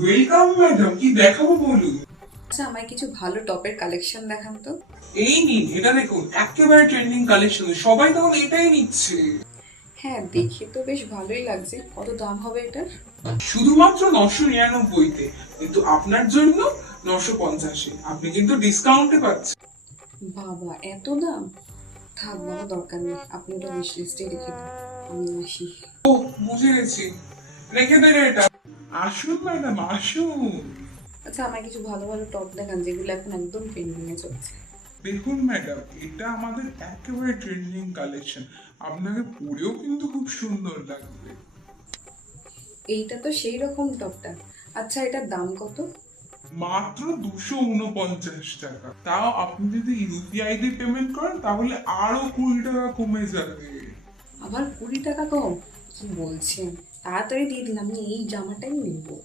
Welcome madam, কি দেখাবো বলুন? আচ্ছা, আমায় কিছু ভালো টপের কালেকশন দেখান তো। এই নিন, এটা দেখুন, একেবারে ট্রেন্ডিং কালেকশন, সবাই তখন এটাই নিচ্ছে। হ্যাঁ, দেখে তো বেশ ভালোই লাগছে। কত দাম হবে এটার? শুধুমাত্র 999-তে, কিন্তু আপনার জন্য 950-এ। আপনি কিন্তু ডিসকাউন্টে পাচ্ছেন। বাবা, এত দাম! থাক বাবা, দরকার নেই, আপনি ওটা উইশ লিস্টে রেখে দিন, আমি আসি। ও, বুঝে গেছি, রেখে দেন এটা। আসুন ম্যাডাম, আসুন। আচ্ছা, আমায় কিছু ভালো ভালো টপ দেখান যেগুলো এখন একদম ট্রেন্ডিংয়ে চলছে। দেখুন ম্যাডাম, এটা আমাদের একেবারে ট্রেন্ডিং কালেকশন। আপনাকে পরেও কিন্তু খুব সুন্দর লাগবে। এইটা তো সেই রকম টপটা। আচ্ছা, এটার দাম কত? মাত্র 249 টাকা। তাও আপনি যদি ইউপিআই দিয়ে পেমেন্ট করেন তাহলে আরো 20 টাকা কমে যাবে। আবার 20 টাকা কম? কি বলছেন? তাড়াতাড়ি দিয়ে দিন, আমি এই জামাটাই নেবো।